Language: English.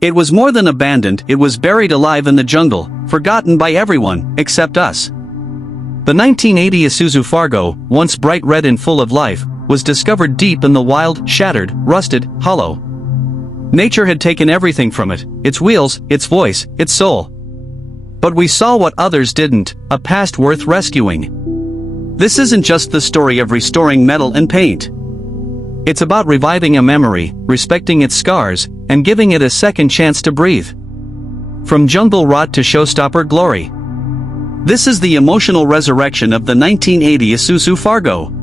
It was more than abandoned, it was buried alive in the jungle, forgotten by everyone, except us. The 1980 Isuzu Fargo, once bright red and full of life, was discovered deep in the wild, shattered, rusted, hollow. Nature had taken everything from it, its wheels, its voice, its soul. But we saw what others didn't, a past worth rescuing. This isn't just the story of restoring metal and paint. It's about reviving a memory, respecting its scars, and giving it a second chance to breathe. From jungle rot to showstopper glory. This is the emotional resurrection of the 1980 Isuzu Fargo.